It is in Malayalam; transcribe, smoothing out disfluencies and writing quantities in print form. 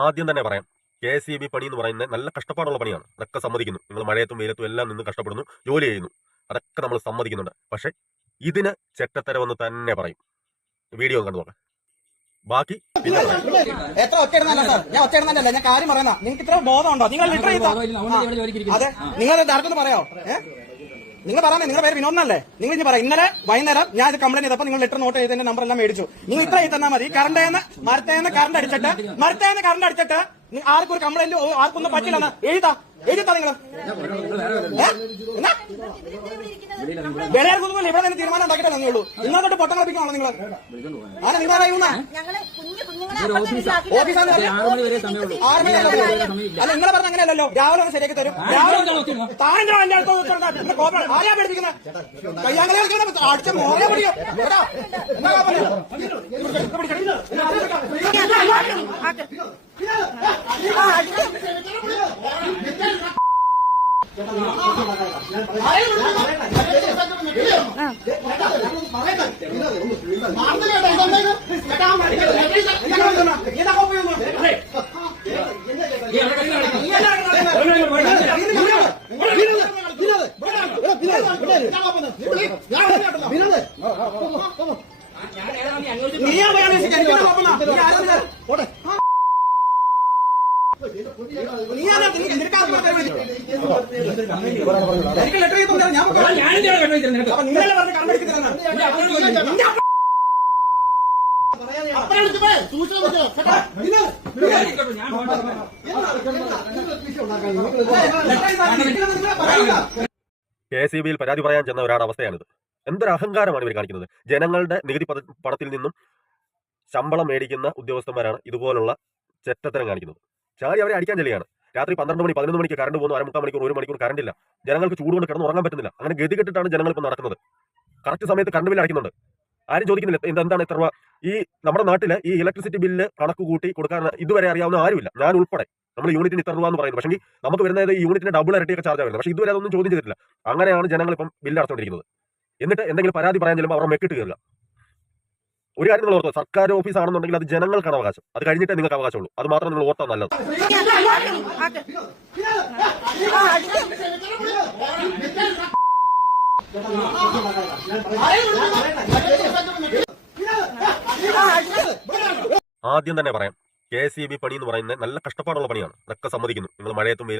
ആദ്യം തന്നെ പറയാം, KCB പണി എന്ന് പറയുന്നത് നല്ല കഷ്ടപ്പാടുള്ള പണിയാണ്. അതൊക്കെ സമ്മതിക്കുന്നു. നിങ്ങൾ മഴയത്തും വെയിലത്തും എല്ലാം നിന്ന് കഷ്ടപ്പെടുന്നു, ജോലി ചെയ്യുന്നു, അതൊക്കെ നമ്മൾ സമ്മതിക്കുന്നുണ്ട്. പക്ഷെ ഇതിന് ചെറ്റത്തരവെന്ന് തന്നെ പറയും. വീഡിയോ കണ്ടു നോക്കാം. ബാക്കി എത്ര ഒറ്റയിടുന്നല്ല സാർ, ഞാൻ ഒറ്റയിടുന്നല്ല, ഞാൻ കാര്യം പറയുന്ന. നിങ്ങൾക്ക് ഇത്ര ബോധമുണ്ടോ? നിങ്ങൾ ലിറ്റർ ചെയ്താ അതെ, നിങ്ങൾ ഡയറക്റ്റ് പറയാോ? നിങ്ങൾ പറയാൻ നിങ്ങളുടെ പേര് വിനോദനല്ലേ? നിങ്ങൾ ഇനി പറയാം, ഇന്നലെ വൈകുന്നേരം ഞാൻ ഇത് കംപ്ലൈന്റ് ചെയ്തപ്പോൾ നിങ്ങൾ ലെറ്റർ നോട്ട് ചെയ്തതിന്റെ നമ്പർ എല്ലാം മേടിച്ചു. നിങ്ങൾ ഇത്ര ചെയ്ത് തന്നാൽ മതി. മരത്തേന്ന് കറണ്ട് അടിച്ചിട്ട് ആർക്കും ഒരു കംപ്ലൈന്റ് ആർക്കൊന്നും പറ്റില്ലെന്ന് എഴുതാ നിങ്ങൾ വിളയാർക്കൊന്നും ഇവിടെ തന്നെ തീരുമാനം ഉണ്ടാക്കിയിട്ടേ തന്നെയുള്ളൂ. നിങ്ങൾ തൊട്ട് പൊട്ടം കളിപ്പിക്കണോ നിങ്ങൾ? ആണ് നിങ്ങൾ അറിയുന്ന ഓഫീസാണ്. അല്ല, നിങ്ങൾ പറഞ്ഞ അങ്ങനെയല്ലോ. രാവിലെ ഒന്ന് ശരിയാക്കി തരും. താഴെ ആരെയാ പഠിപ്പിക്കുന്നത്? കയ്യാങ്ങനെ അടിച്ച മോറെ പിടിയോ? KCBയിൽ പരാതി പറയാൻ ചെന്ന ഒരാളുടെ അവസ്ഥയാണിത്. എന്തൊരു അഹങ്കാരമാണ് ഇവർ കാണിക്കുന്നത്. ജനങ്ങളുടെ നികുതി പണത്തിൽ നിന്നും ശമ്പളം മേടിക്കുന്ന ഉദ്യോഗസ്ഥന്മാരാണ് ഇതുപോലുള്ള ചെറ്റത്തരം കാണിക്കുന്നത്. ചാടി അവരെ അടിക്കാൻ ചെല്ലുകയാണ്. രാത്രി 12 മണി 11 മണിക്ക് കറണ്ട് പോകുന്നു, 3/4 മണിക്കൂർ 1 മണിക്കൂർ കറണ്ട് ഇല്ല. ജനങ്ങൾക്ക് ചൂടുകൊണ്ട് കിടന്ന് ഉറങ്ങാൻ പറ്റുന്നില്ല. അങ്ങനെ ഗതികെട്ടിട്ടാണ് ജനങ്ങൾ ഇപ്പം നടക്കുന്നത്. കറക്റ്റ് സമയത്ത് കറണ്ട് ബില്ല് അടയ്ക്കുന്നുണ്ട്. ആരും ചോദിക്കുന്നില്ല എന്താണ് ഇത്ര രൂപ. ഈ നമ്മുടെ നാട്ടിലെ ഈ ഇലക്ട്രിസിറ്റി ബില്ല് കണക്ക് കൂട്ടി കൊടുക്കാൻ ഇതുവരെ അറിയാവുന്ന ആരുമില്ല, ഞാൻ ഉൾപ്പെടെ. നമ്മൾ യൂണിറ്റിന് ഇത്ര രൂപ എന്ന് പറയുന്നത്, പക്ഷേ നമുക്ക് വരുന്നത് ഈ യൂണിറ്റിന് ഡബിൾ ഇരട്ടിയൊക്കെ ചാർജ് വരുന്നത്. പക്ഷേ ഇതുവരെ അതൊന്നും ചോദ്യം ചെയ്തിട്ടില്ല. അങ്ങനെയാണ് ജനങ്ങൾ ഇപ്പം ബില്ല് അടച്ചുകൊണ്ടിരിക്കുന്നത്. എന്നിട്ട് എന്തെങ്കിലും പരാതി പറയാൻ ചെല്ലുമ്പോൾ അവരുടെ മെക്കിട്ട് കയറുക. ഒരു കാര്യം നിങ്ങൾ ഓർത്തോ, സർക്കാർ ഓഫീസ് ആണെന്നുണ്ടെങ്കിൽ അത് ജനങ്ങൾക്കാണ് അവകാശം. അത് കഴിഞ്ഞിട്ടേ നിങ്ങൾക്ക് അവകാശമുള്ളൂ. അത് മാത്രം നിങ്ങൾ ഓർത്താൽ നല്ലത്. ആദ്യം തന്നെ പറയാം, KCB പണി എന്ന് പറയുന്നത് നല്ല കഷ്ടപ്പാടുള്ള പണിയാണ്. അതൊക്കെ സമ്മതിക്കുന്നു. നിങ്ങൾ മഴയത്തും